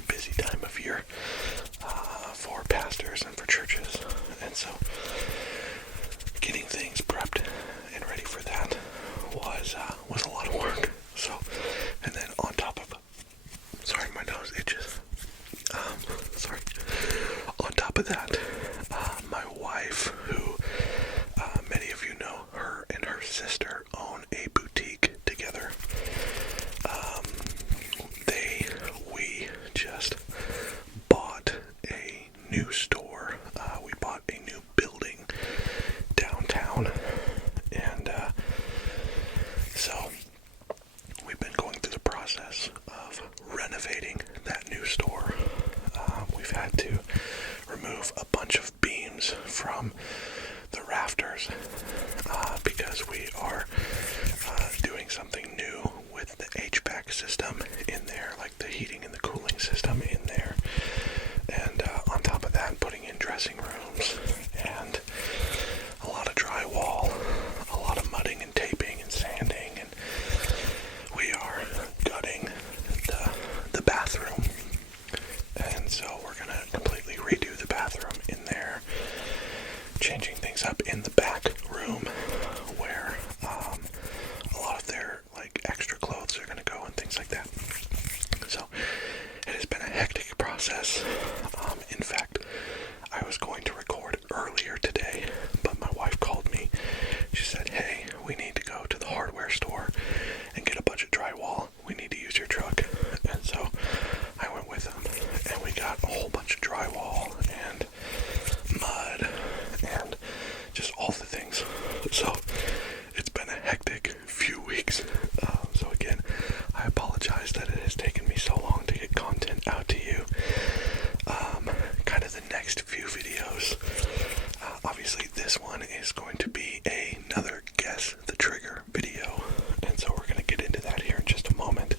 very busy time of year for pastors and for churches, and so getting things prepped and ready for that was a lot of work. So, and then on top of, sorry, my nose itches. Sorry. On top of that, my wife, who many of you know, her and her sister own a boutique together. We just bought a new store. We bought a new building downtown, and so we've been going through the process of renovating that new store. We've had to remove a bunch of beams from the rafters because we are doing something new with the HVAC system in there, like the heating and the cooling system in there. And on top of that, putting in dressing rooms and a lot of drywall, a lot of mudding and taping and sanding, and we are gutting the bathroom. And so we're going to completely redo the bathroom in there, changing things up in the back room where a lot of their extra clothes are going to go and things like that. So it has been a hectic process. In fact, I was going to record earlier today, but my wife called me. She said, "Hey, we need to go to the hardware store and get a bunch of drywall. We need to use your truck." And so I went with them, and we got a whole bunch of drywall and mud and just all the things. So it's been a hectic few weeks. So again, I apologize that it has taken me so long to get content out to you. Kind of the next few videos. Obviously this one is going to be another Guess the Trigger video. And so we're going to get into that here in just a moment.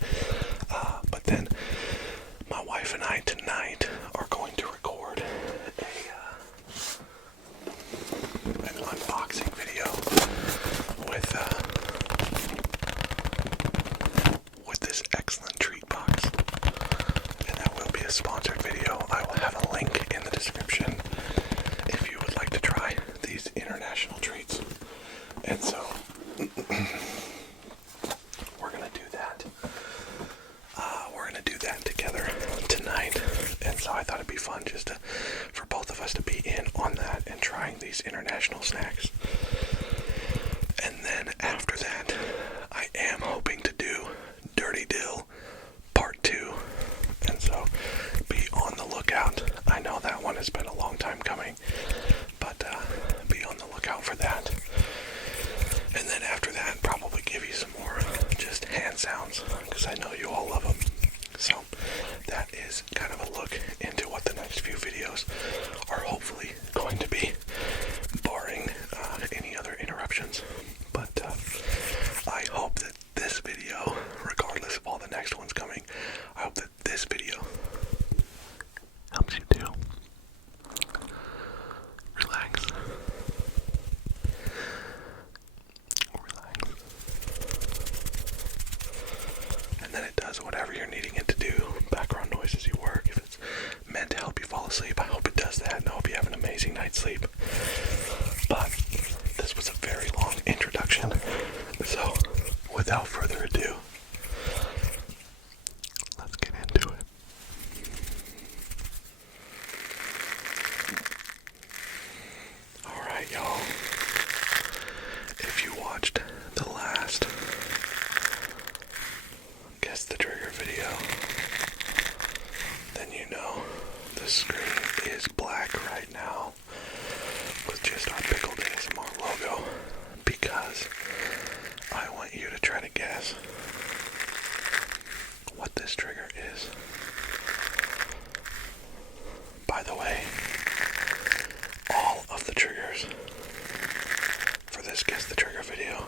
But then my wife and I tonight are going to record an unboxing video with this excellent treat box, and that will be a sponsored video. I will have a link in the description if you would like to try these international treats. And so we're gonna do that. We're gonna do that together tonight, and so I thought it'd be fun just for both of us to be in on that and trying these international snacks. And then after that, I am hoping to do Dirty Dill Part 2. And so be on the lookout. I know that one has been a long time coming, but be on the lookout for that. And then after that, probably give you some more just hand sounds, because I know you all love them. So that is kind of a look into what the next few videos are hopefully going to be, barring any other interruptions. But I hope that this video, regardless of all the next ones coming, I hope that this video helps you to relax. And then it does whatever you're needing it to do. Background noise as you work. If it's meant to help you fall asleep, I hope it does that, and I hope you have an amazing night's sleep. But this was a very long introduction, so without further ado, let's get into it. Alright, y'all. If you watched the last Guess the Trigger video, then you know the screen is black right now with just our PiCKLED ASMR logo, because I want you to try to guess what this trigger is. By the way, all of the triggers for this Guess the Trigger video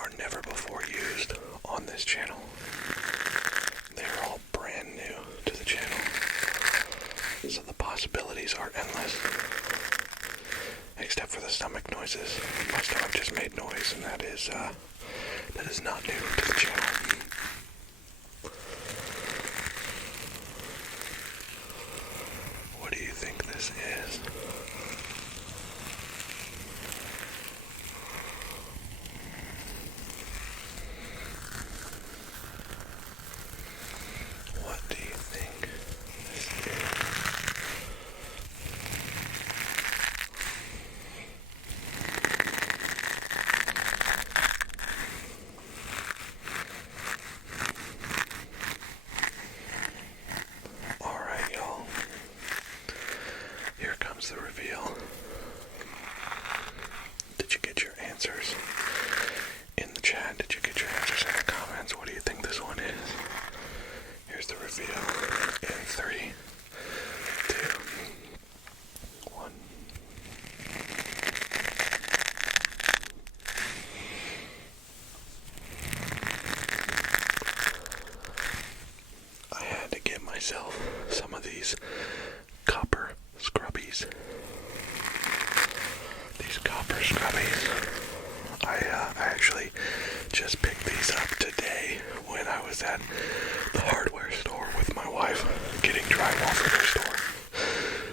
are never before used on this channel. They're all brand new to the channel, so the possibilities are endless. Except for the stomach noises. My stomach just made noise, and that is not new to the channel. Here's the reveal. Did you get your answers in the chat? Did you get your answers in the comments? What do you think this one is? Here's the reveal in 3, 2, 1. I had to get myself some of these copper scrubbies. These copper scrubbies. I actually just picked these up today when I was at the hardware store with my wife getting drywall for their store.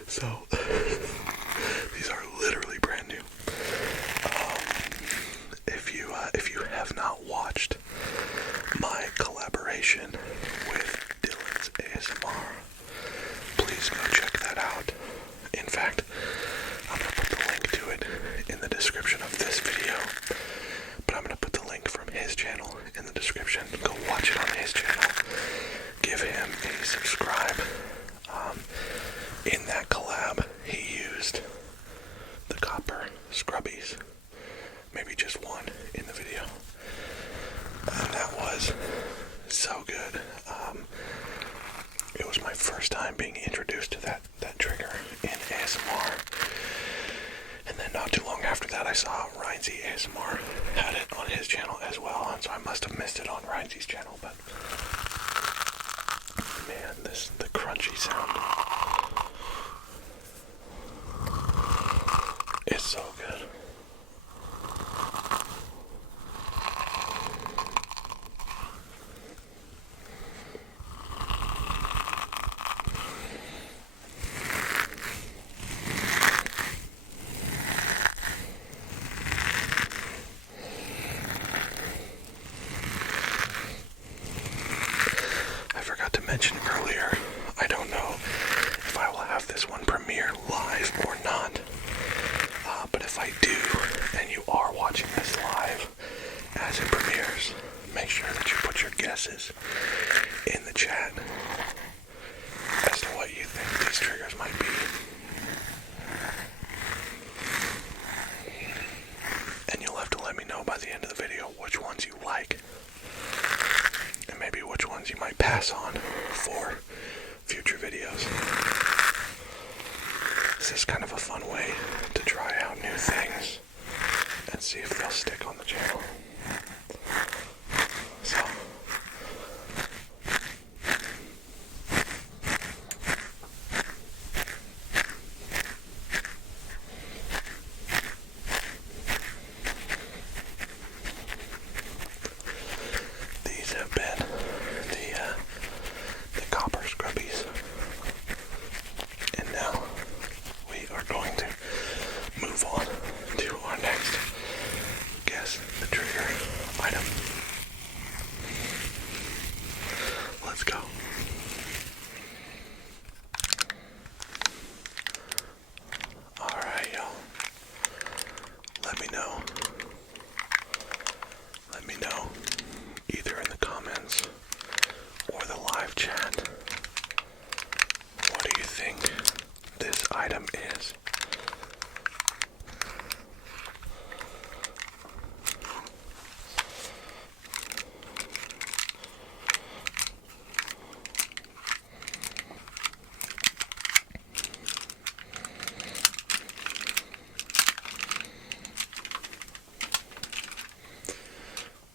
So these are literally brand new. If you have not watched my collaboration with Dylan's ASMR, please go check that out. In fact, I'm going to put the link to it in the description of this video, but I'm going to put the link from his channel in the description. Go watch it on his channel. Give him a subscribe. In that collab, he used the copper scrubbies. Maybe just one in the video. And that was so good. It was my first time being introduced to that trigger in ASMR. And then not too long after that, I saw Ryanzy ASMR had it on his channel as well, and so I must have missed it on Ryanzy's channel, but man, the crunchy sound is so good. Mentioned earlier, I don't know if I will have this one premiere live or not, but if I do, and you are watching this live as it premieres, make sure that you put your guesses in the chat as to what you think these triggers might be. And you'll have to let me know by the end of the video which ones you like. And maybe which ones you might pass on for future videos. This is kind of a fun way to try out new things and see if they'll stick on the channel. So, these have been the copper scrubbies, and now we are going to move on to our next guess the trigger item. Let's go. Alright, y'all. Let me know. Let me know, either in the comments or the live chat, what do you think this item is?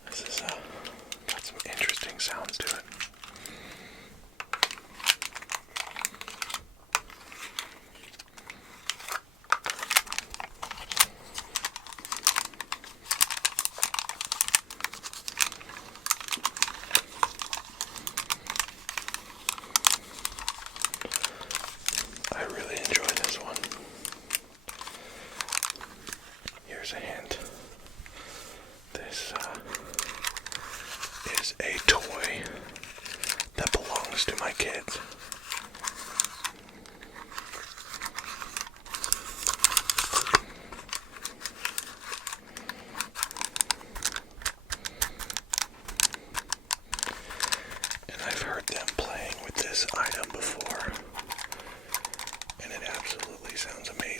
This is got some interesting sounds to it. I really enjoy this one. Here's a hint. This is a toy that belongs to my kids. And I've heard them playing with this item before, and it absolutely sounds amazing.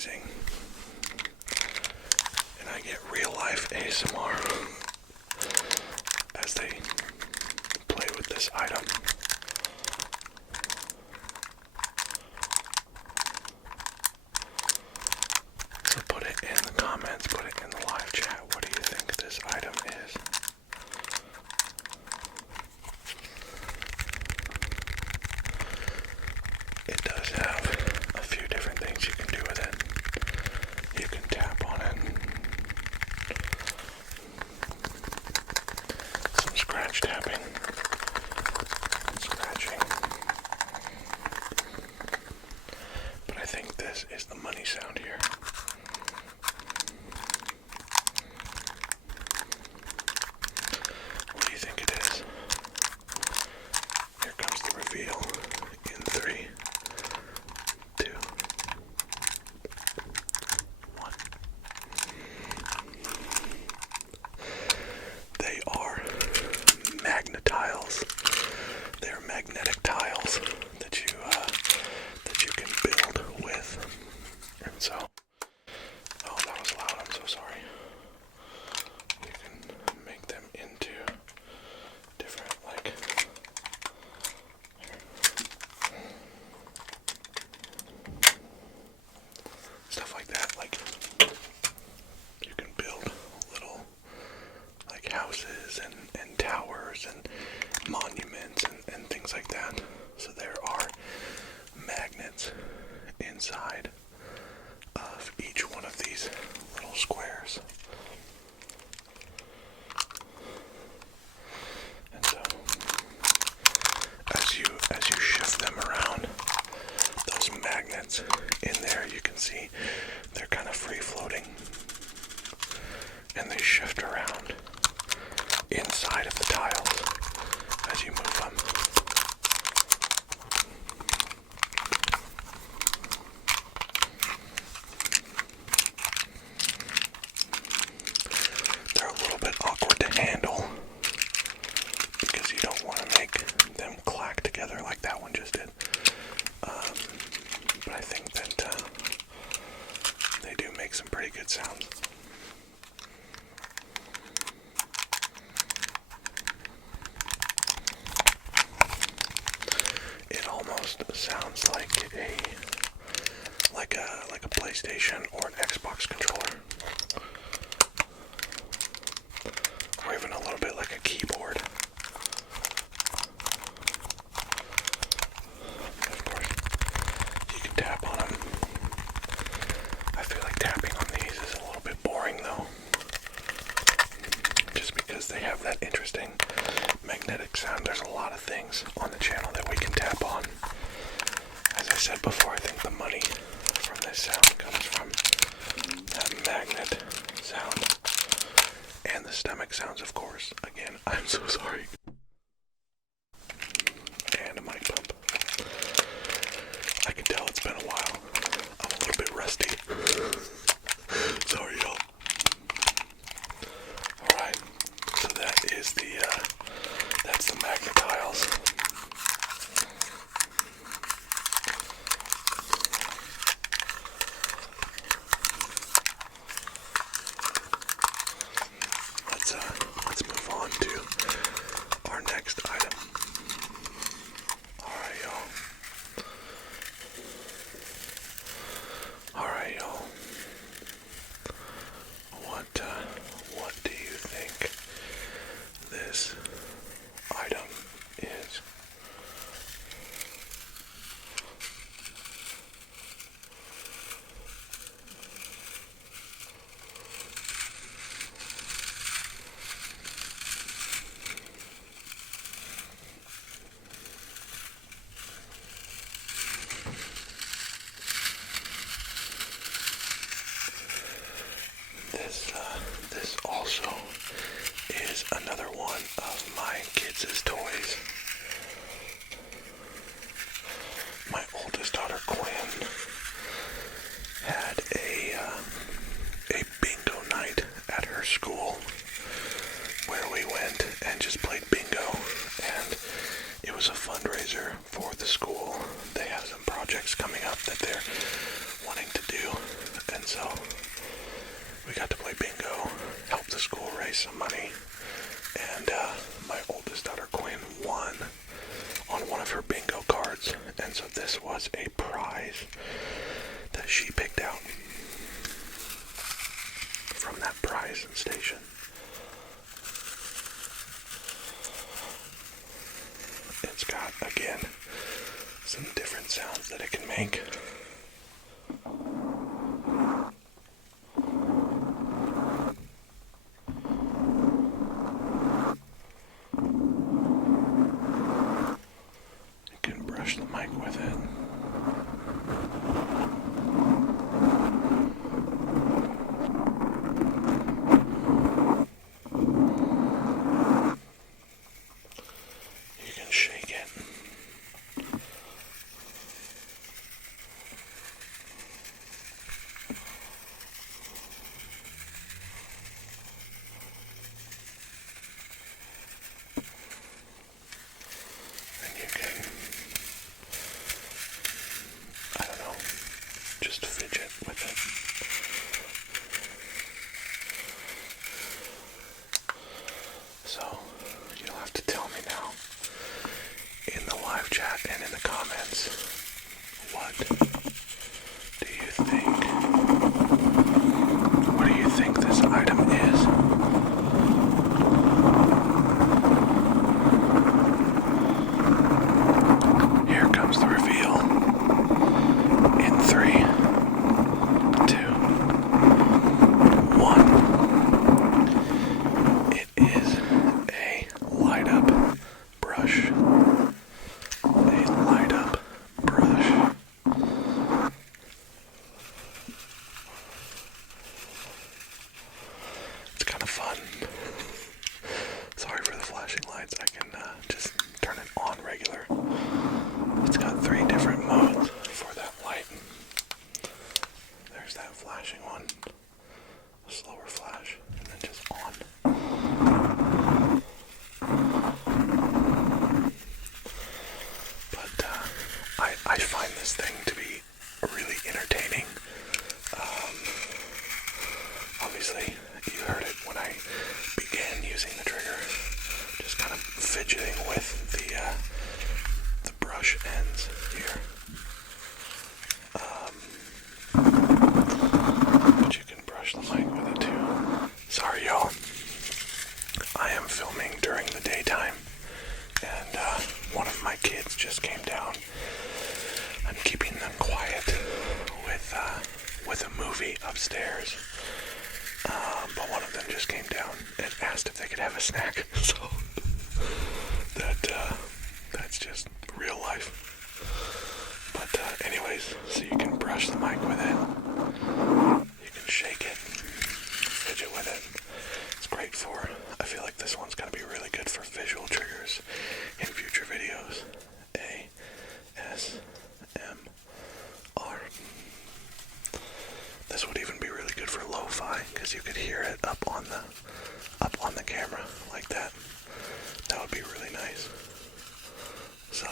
It does have a few different things you can do with it. You can tap on it. Some scratch tapping. Scratching. But I think this is the money sound here. What do you think it is? Here comes the reveal in 3, 2, 1. They are Magna-tiles. They're magnetic tiles that you can build with. And so, oh, that was loud. I'm so sorry. You can make them into different, like, stuff like that. Like, you can build little, like, houses and towers and monuments and things like that. So there are magnets inside of each one of these little squares. And so as you shift them around, those magnets in there, you can see they're kind of free floating, and they shift around inside of the tiles as you move them. They're a little bit awkward to handle because you don't want to make them clack together like that one just did. But I think that they do make some pretty good sounds. It almost sounds like a PlayStation or an Xbox controller, or even a little bit like a keyboard. Of course, you can tap on them. I feel like tapping on these is a little bit boring though, just because they have that interesting magnetic sound. There's a lot of things on the channel that we can tap on. As I said before, I think the money from this sound comes from that magnet sound and the stomach sounds, of course. Again, I'm so sorry. And a mic pump. I can tell it's been a while. I'm a little bit rusty. Sorry, y'all. Alright, so that is that's the Magna-tiles. Let's move on to our next item. Alright, y'all. What do you think this item is? This also is another one of my kids' toys. My oldest daughter, Quinn, had a bingo night at her school where we went and just played bingo, and it was a fundraiser for the school. They have some projects coming up that they're wanting to do, and so we got to play bingo, help the school raise some money, and my oldest daughter Quinn won on one of her bingo cards, and so this was a prize that she picked out from that prize station. It's got, again, some different sounds that it can make. You can brush the mic with it. You can shake it. And you can, I don't know, just fidget with it. So, you'll have to tell me now in the live chat and in the comments, what do you think? What do you think this item is? Here comes the reveal. In 3, 2, 1. It is a light up brush. A light up brush. It's kind of fun. Sorry for the flashing lights. I can just turn it on regular. It's got 3 different modes for that light. There's that flashing one, a slower flash, and then just on. But I find this thing to be really entertaining. Obviously, you heard it when I began using the trigger, just kind of fidgeting with the brush ends here. But you can brush the mic with it too. Sorry, y'all. I am filming during the daytime, and one of my kids just came down. I'm keeping them quiet with a movie upstairs. But one of them just came down and asked if they could have a snack. So that's just real life. But anyways, so you can brush the mic with it. You can shake it, fidget with it. It's great for, I feel like this one's going to be really good for visual triggers in future videos. ASMR. This would even be really good for lo-fi, because you could hear it up on the camera like that. That would be really nice. So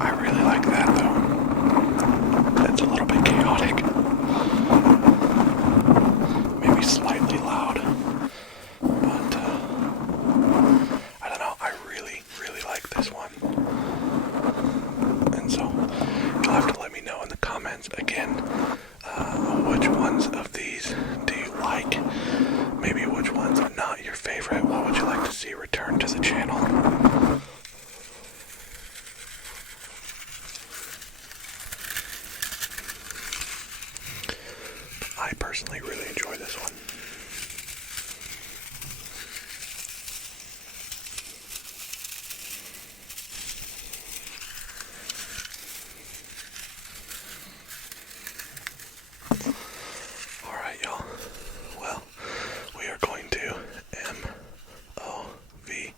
I really like that though. It's a little bit chaotic. Maybe slightly loud. But I don't know, I really, really like this one. And so you'll have to let me know in the comments again, which ones of these do you like? Maybe which ones are not your favorite? What would you like to see return to the channel? I personally really enjoy this one. Alright, y'all. Well, we are going to MOVE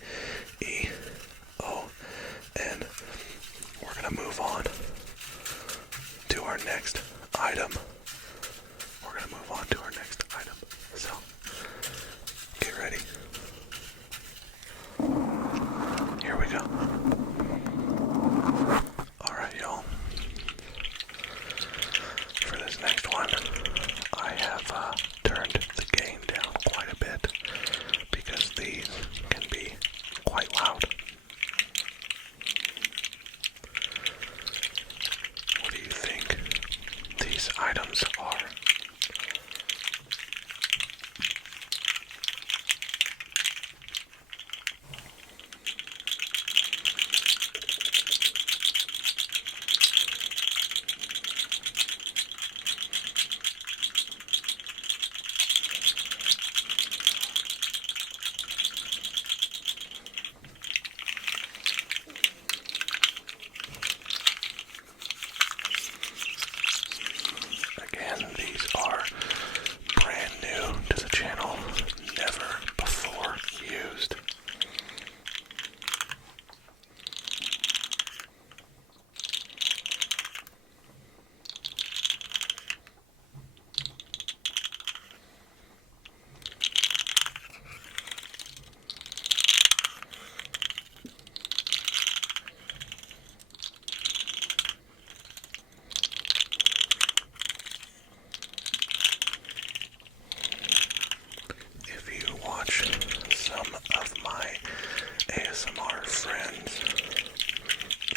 ASMR friends,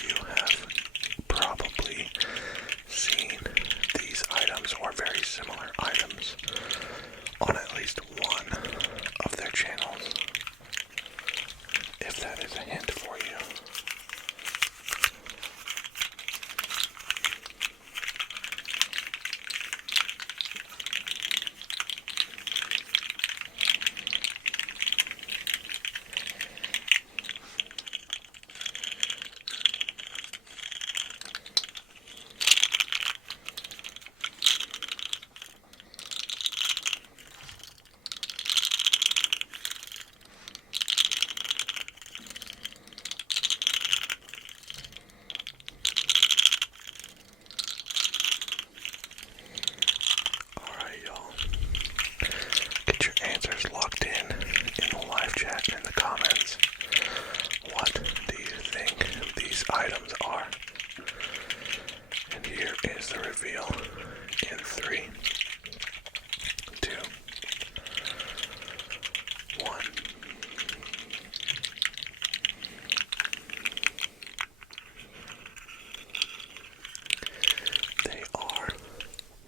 you have probably seen these items or very similar items on at least one of their channels, if that is a hint for you. Locked in the live chat and in the comments. What do you think these items are? And here is the reveal in 3, 2, 1. They are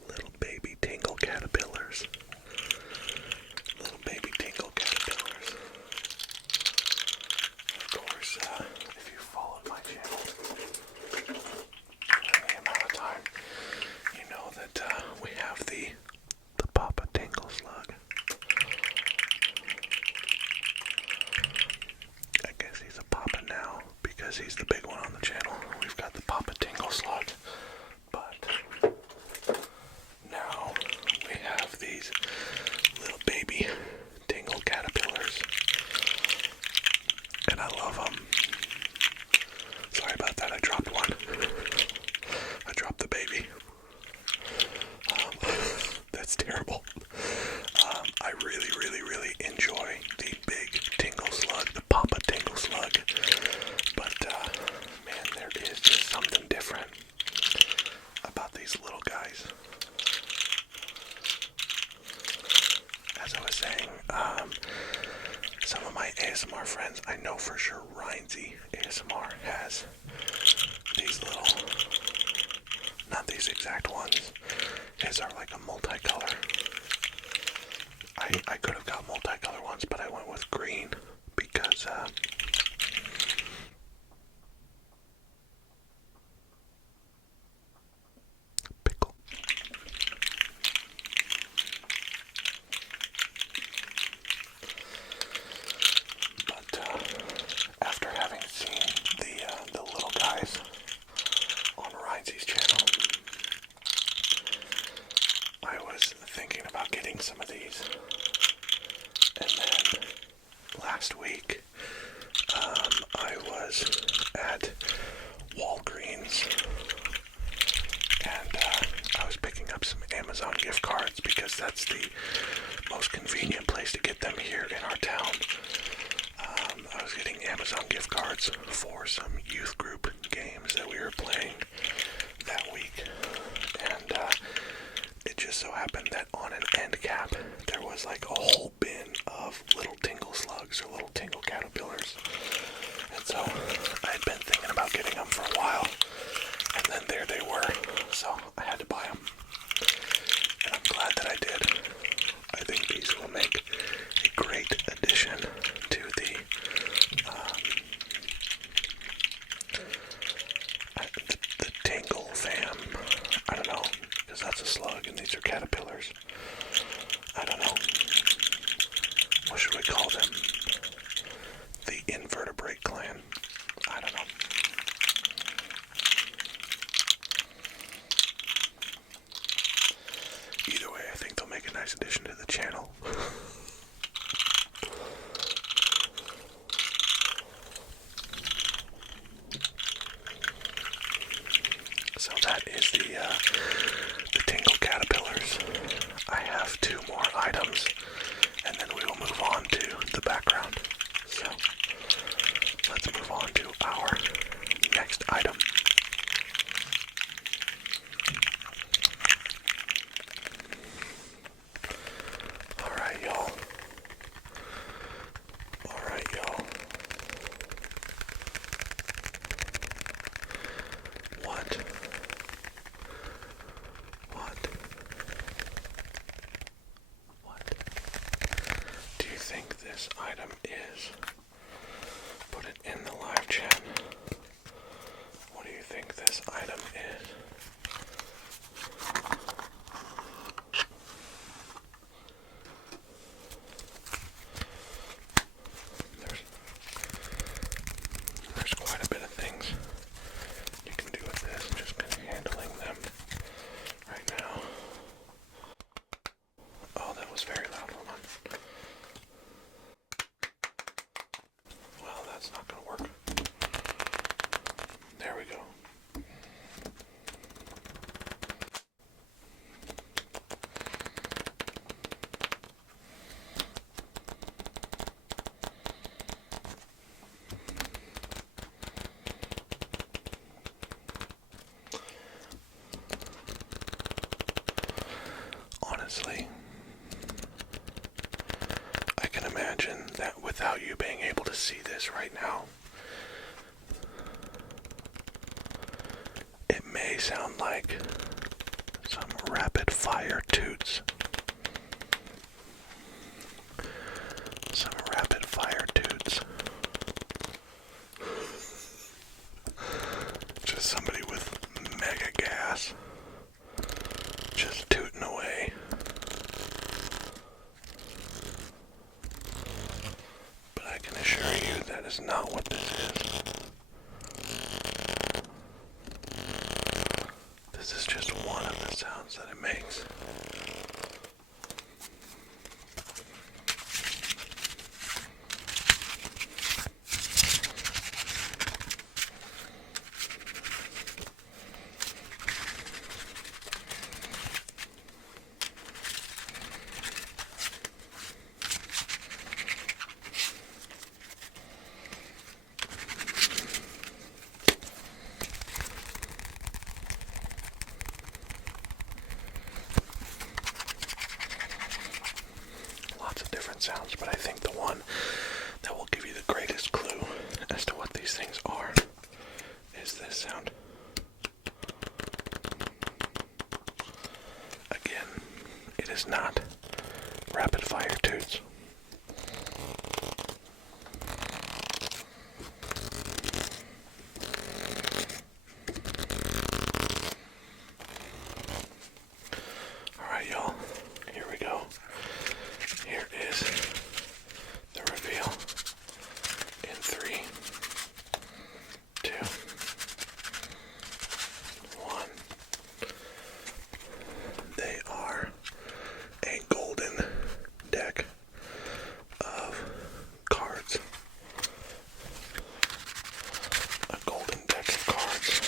little baby Tingle caterpillars. Baby Tingle caterpillars. Of course, if you followed my channel for any amount of time, you know that we have the Papa Tingle slug. I guess he's a Papa now because he's the big one on the channel. We've got the Papa Tingle slug, but now we have these little baby Tingle caterpillars, and I love them. Sorry about that, I dropped one. I dropped the baby. That's terrible. I really enjoy the big Tingle slug, the Papa Tingle slug, but man, there is just something different about these little guys. As I was saying, some of my ASMR friends, I know for sure Rhinesy ASMR has these little, not these exact ones. His are like a multicolor. I could have got multicolor ones, but I went with green because pickle. After having seen the little guys on Rhinesy's channel, I was thinking about getting some of these. And then last week, I was at Walgreens, and I was picking up some Amazon gift cards because that's the most convenient place to get them here in our town. I was getting Amazon gift cards for some youth group games that we were playing that week, and it just so happened that on an end cap there was like a whole bin of little Tingle slugs or little Tingle caterpillars, and so I had been thinking about getting them for a while, and then there they were, so I had to buy them, and I'm glad that I did. I think these will make a great addition to the Tingle fam. I don't know, because that's a slug and these are caterpillars. I don't know. What should we call them? The invertebrate clan. I don't know. Either way, I think they'll make a nice addition to the channel. So that is the Tingle caterpillars. I have 2 more items, and then we will move on to the background. So let's move on to our next item. Alright, y'all. that's not going to work. There we go. Honestly, I can imagine that without you being able to see this right now, it may sound like some rapid fire toots. Some rapid fire toots. Just somebody with mega gas just tooting away. But I can assure you that is not what this is. This is just one of the sounds that it makes. Sounds, but I think the one that will give you the greatest clue as to what these things are is this sound. Again, it is not rapid fire toots. Alright, y'all, here we go. Here is the reveal in 3, 2, 1. They are a golden deck of cards. A golden deck of cards.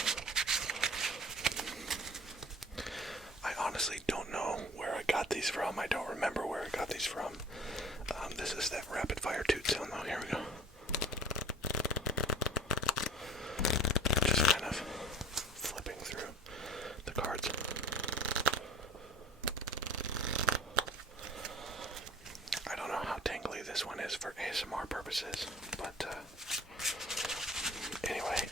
I honestly don't know where I got these from. I don't remember where I got these from. This is that rapid fire toot sound though. Here we go. Just kind of flipping through the cards. I don't know how tingly this one is for ASMR purposes, but anyway,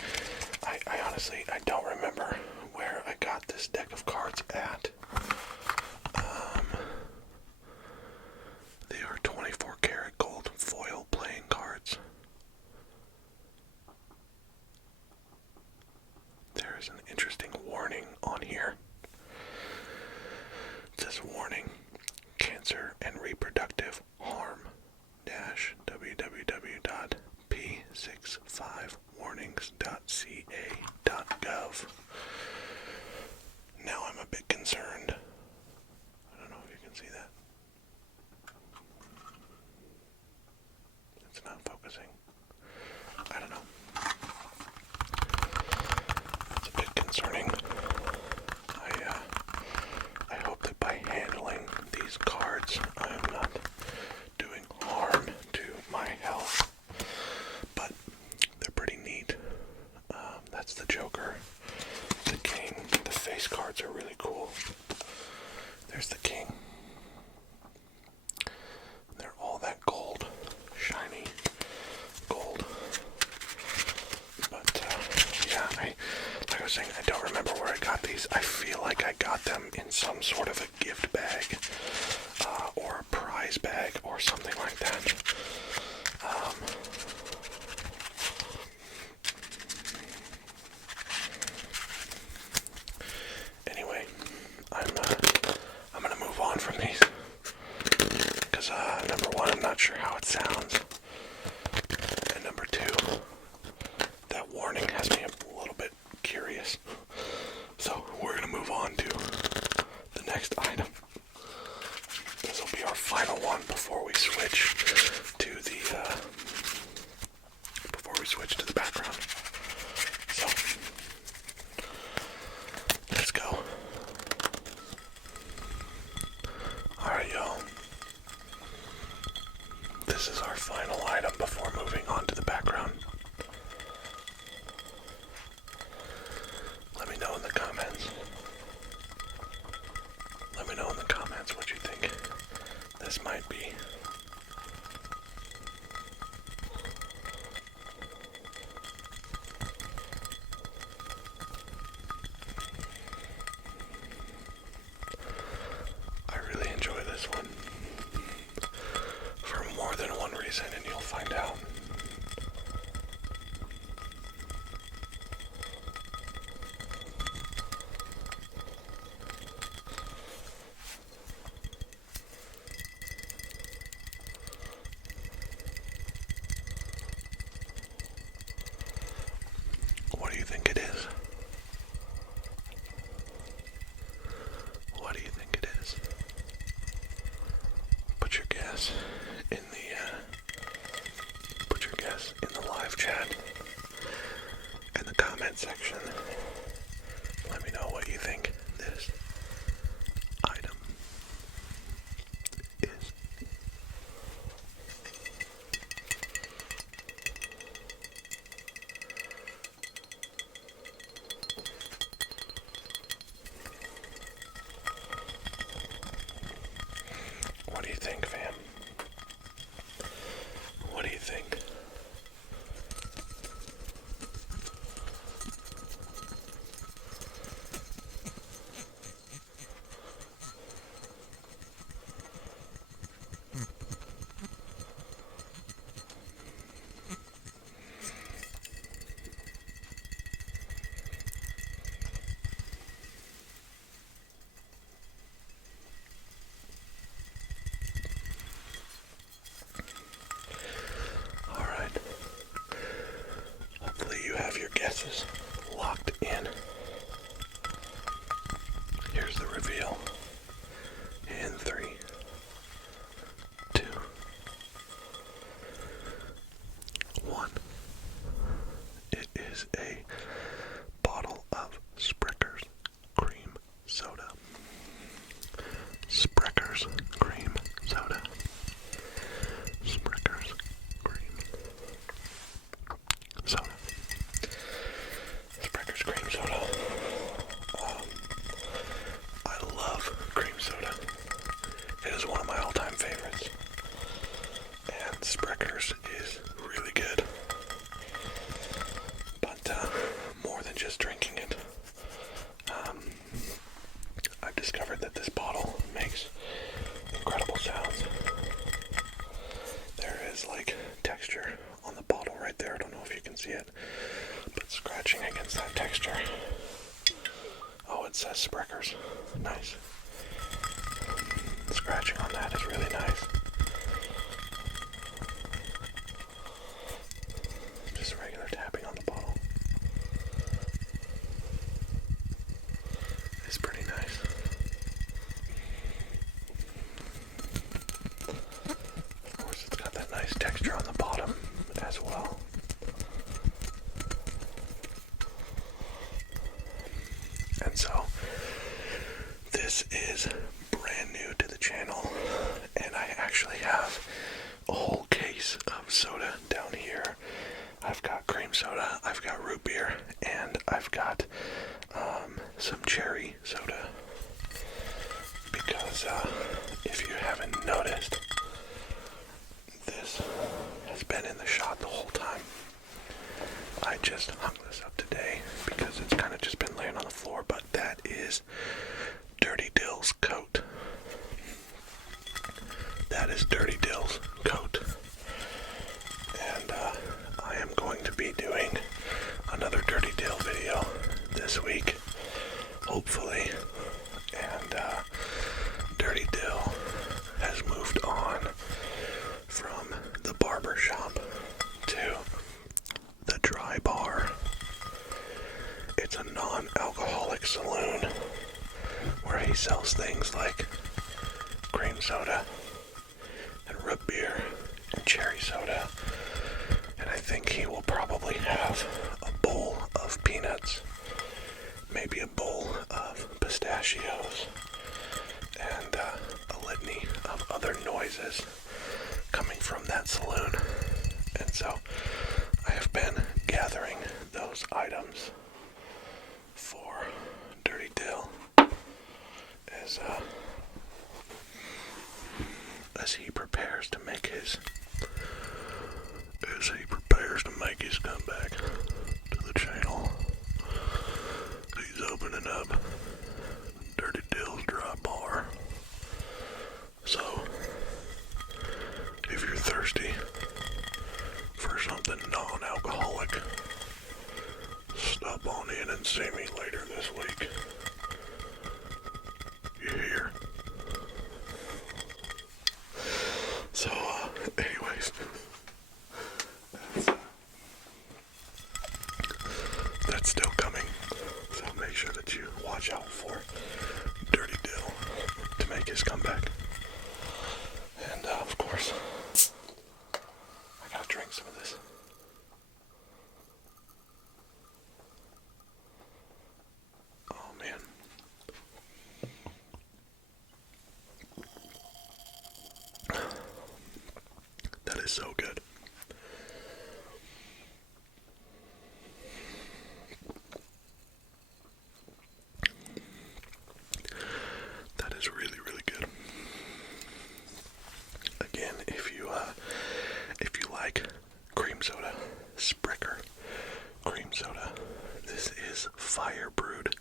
I honestly, I don't remember where I got this deck of cards at. They are 24 karat gold foil playing cards. There is an interesting warning on here. It says warning, cancer and reproductive harm www.p65warnings.ca.gov. Now I'm a bit concerned. I don't know if you can see that. It's not focusing. I don't know. It's a bit concerning. I hope that by handling these cards, I am not doing harm to my health. But they're pretty neat. That's the Joker, the King. The face cards are really cool. There's the King. They're all that gold, shiny gold. But yeah, like I was saying, I don't remember where I got these. I feel like I got them in some sort of a gift bag or a prize bag or something like that. Anyway, I'm gonna move on from these because number one, I'm not sure how it sounds, and number two, that warning has me a little bit curious. So we're gonna move on to the next item. This will be our final one before we switch to the switch to the background. So, let's go. Alright, y'all. This is our final item before moving on to the background. Let me know in the comments. Let me know in the comments what you think this might be. I really enjoy this one. For more than one reason, and you'll find out. What do you think it is? What do you think it is? Put your guess in the live chat, in the comment section. Let me know what you think this item is. What do you think, fam? What do you think? Guesses locked in. Here's the reveal. In 3, 2, 1. It is a bottle of Sprecher's cream soda. Sprecher's cream soda. Sprecher's cream soda. Cream soda. I love cream soda. It is one of my all-time favorites. And Sprecher's is really good. But more than just drinking it, I've discovered that this bottle makes incredible sounds. There is like texture on the bottle right there. I don't know if you can see it. But scratching against that texture. Oh, it says Sprecher's. Nice. Scratching on that is really nice. Just regular tapping on the bottle. It's pretty nice. Of course, it's got that nice texture on the bottom as well. And so, this is brand new to the channel, and I actually have a whole case of soda down here. I've got cream soda, I've got root beer, and I've got some cherry soda. Because if you haven't noticed, this has been in the shot the whole time. I just hung this up today because it's kind of just been laying on the floor, but that is Dirty Dill's coat. That is Dirty Dill's coat. And I am going to be doing another Dirty Dill video this week, hopefully. And Dirty Dill has moved on from the barber shop to the dry bar. those items for Dirty Dill as he prepares to make his comeback to the channel. He's opening up Dirty Dill's dry bar. So if you're thirsty for something non-alcoholic, stop on in and see me later this week. You hear? So, anyways, that's still coming. So make sure that you watch out for Dirty Dill to make his comeback. And, of course, I gotta drink some of this. Oh, man. That is so good. That is really, really good. Again, if you like cream soda, Sprecher cream soda. This is fire brewed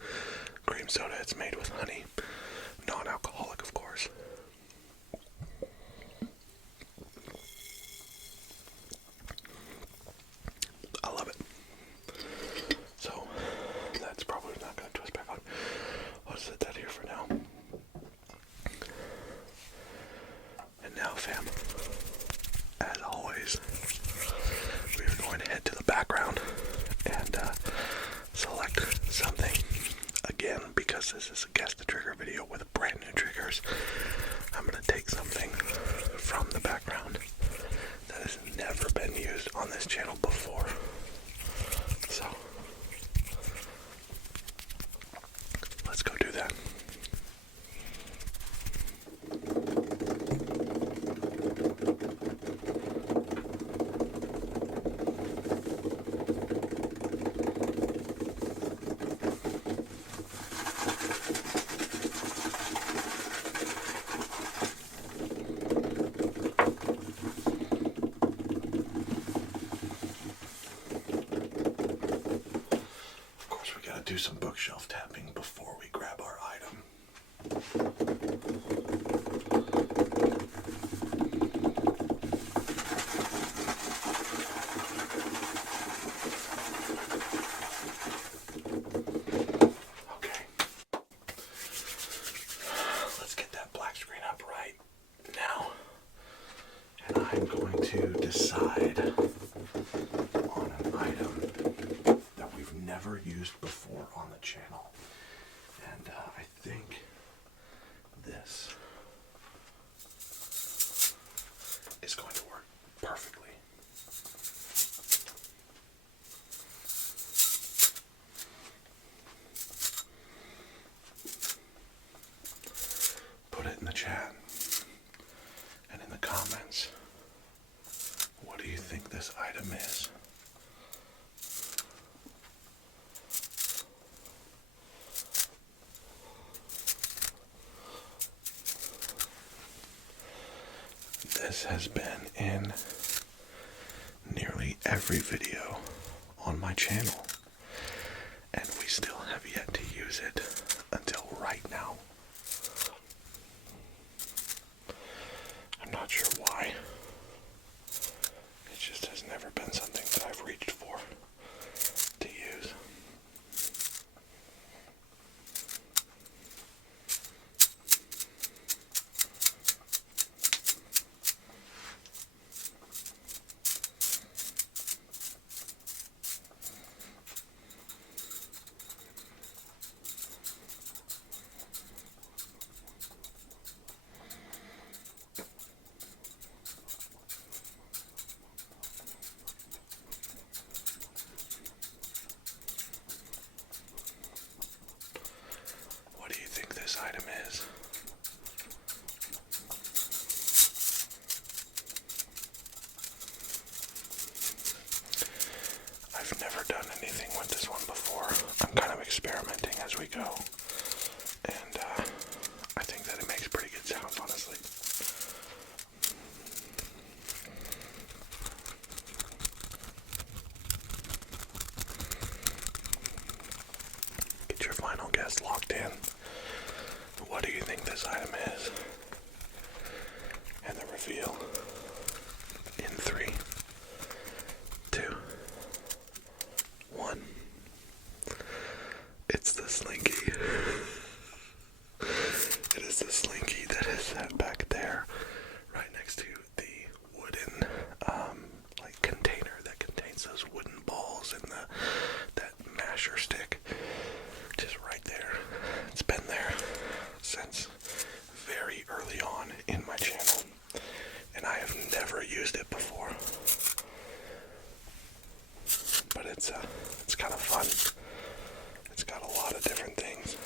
cream soda. It's made with honey, non-alcoholic, of course. I love it. So that's probably not going to twist back on. I'll set that here for now. And now, fam, as always, we are going to head to the background and select something. Again, because this is a Guess the Trigger video with brand new triggers, I'm going to take something from the background that has never been used on this channel before. So, let's go do that. Do some bookshelf tapping before we grab our item. Okay. Let's get that black screen up right now. And I'm going to decide on an item that we've never used before on the channel, and I think this is going to work perfectly. Put it in the chat and in the comments. What do you think this item is? This has been in nearly every video on my channel, and we still have yet to use it until right now. I'm not sure why. It just has never been something that I've reached for to use. anything with this one before. I'm kind of experimenting as we go, and I think that it makes pretty good sounds, honestly. Get your final guess locked in. What do you think this item is? And the reveal in 3, 2, 1. It's the Slinky. It is the Slinky that is set back there, right next to the wooden, container that contains those wooden balls and that masher stick. Just right there. It's been there since very early on in my channel, and I have never used it before. But it's kind of fun. It's got a lot of different things.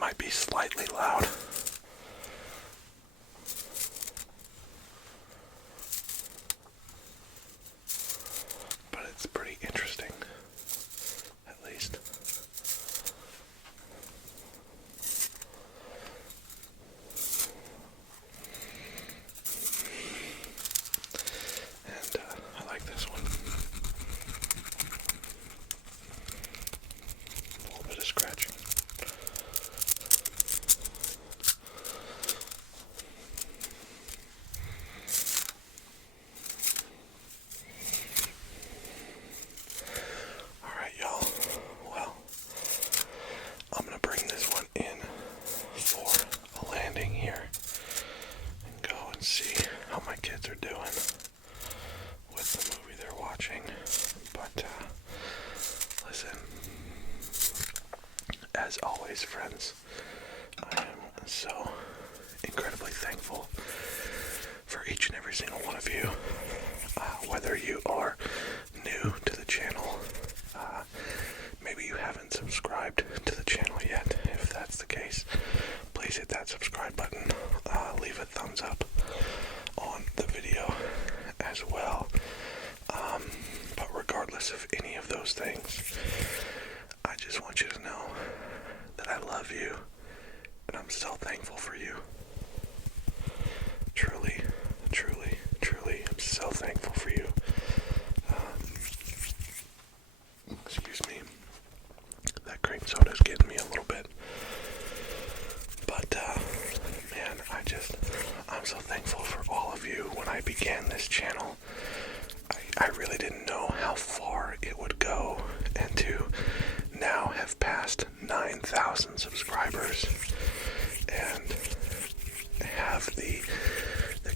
Might be slightly loud. But it's pretty interesting, at least. And I like this one. A little bit of scratching. See how my kids are doing with the movie they're watching. But listen, as always, friends, I am so incredibly thankful for each and every single one of you. Whether you are new to the channel, maybe you haven't subscribed to the channel yet. If that's the case, please hit that subscribe button. Leave a thumbs up on the video as well. But regardless of any of those things, I just want you to know that I love you, and I'm so thankful for you. Truly, truly, truly, I'm so thankful for you. Excuse me. That cream soda is getting me a little bit. But, man, I'm so thankful for all of you. When I began this channel, I really didn't know how far it would go, and to now have passed 9,000 subscribers and have the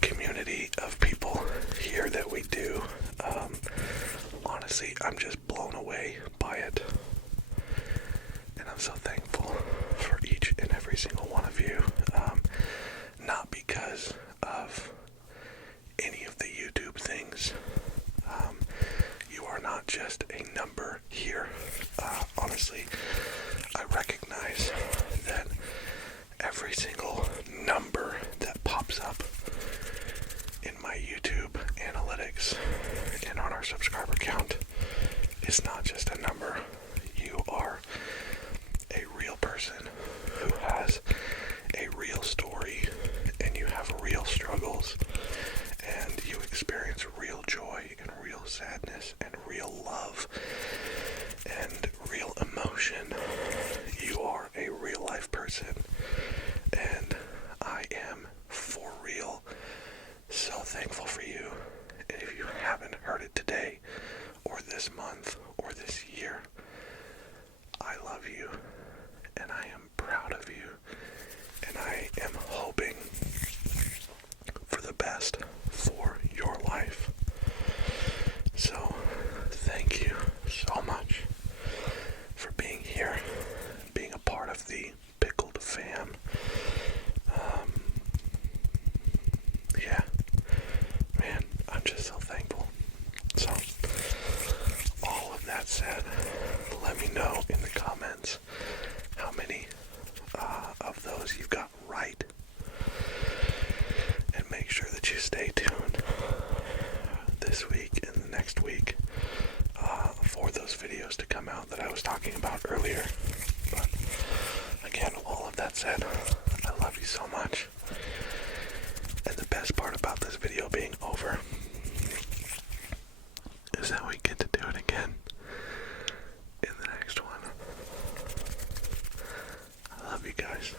community of people here that we do. Honestly, I'm just blown away by it, and I'm so thankful for each and every single one of you. Not because of any of the YouTube things. You are not just a number here. Honestly, I recognize that every single number that pops up in my YouTube analytics and on our subscriber count is not just a number. You are a real person who has a real story, and you have real struggles, and you experience real joy and real sadness and real love and real emotion. You are a real life person, and I am for real so thankful for you. And if you haven't heard it today or this month or this year, I love you, and I am proud of you, and I am hoping let me know in the comments how many of those you've got right. And make sure that you stay tuned this week and the next week for those videos to come out that I was talking about earlier. But again, all of that said, I love you so much. And the best part about this video being over is that we get to do it again in the next one. I love you guys.